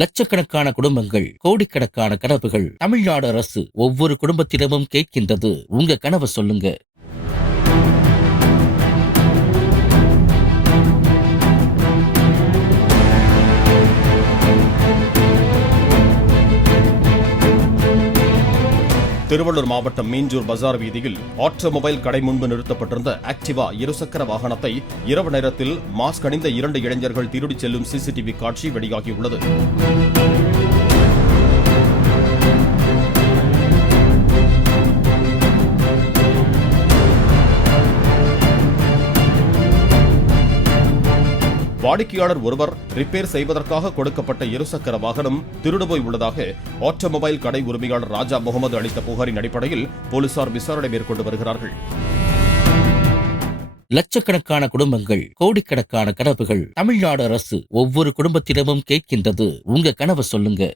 லட்சக்கணக்கான குடும்பங்கள், கோடிக்கணக்கான கனவுகள். தமிழ்நாடு அரசு ஒவ்வொரு குடும்பத்திடமும் கேட்கின்றது, உங்க கனவை சொல்லுங்க. திருவள்ளூர் மாவட்டம் மீஞ்சூர் பஜார் வீதியில் ஆட்டோமொபைல் கடை முன்பு நிறுத்தப்பட்டிருந்த ஆக்டிவா இருசக்கர வாகனத்தை இரவு நேரத்தில் மாஸ்க் அணிந்த 2 இளைஞர்கள் திருடிச் செல்லும் சிசிடிவி காட்சி வெளியாகியுள்ளது. வாடிக்கையாளர் ஒருவர் ரிப்பேர் செய்வதற்காக கொடுக்கப்பட்ட இருசக்கர வாகனம் திருடுபோய் உள்ளதாக ஆட்டோமொபைல் கடை உரிமையாளர் ராஜா முகமது அளித்த புகாரின் அடிப்படையில் போலீசார் விசாரணை மேற்கொண்டு வருகிறார்கள். லட்சக்கணக்கான குடும்பங்கள், கோடிக்கணக்கான கனவுகள். தமிழ்நாடு அரசு ஒவ்வொரு குடும்பத்திடமும் கேட்கின்றது, உங்க கனவை சொல்லுங்க.